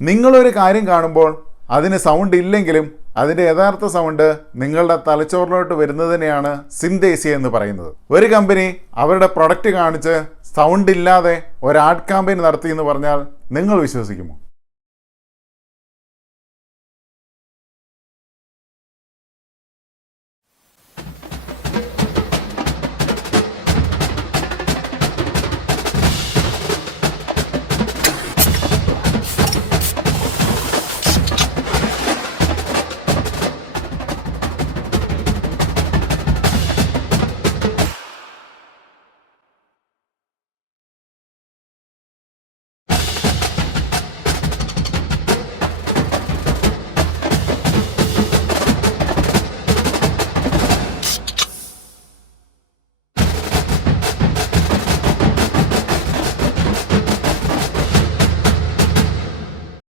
നിങ്ങളൊരു കാര്യം കാണുമ്പോൾ അതിന് സൗണ്ട് ഇല്ലെങ്കിലും അതിൻ്റെ യഥാർത്ഥ സൗണ്ട് നിങ്ങളുടെ തലച്ചോറിലോട്ട് വരുന്നതിനെയാണ് സിന്തേസിയ എന്ന് പറയുന്നത്. ഒരു കമ്പനി അവരുടെ പ്രൊഡക്റ്റ് കാണിച്ച് സൗണ്ട് ഇല്ലാതെ ഒരു ആഡ് ക്യാമ്പയിൻ നടത്തി എന്ന് പറഞ്ഞാൽ നിങ്ങൾ വിശ്വസിക്കുമോ?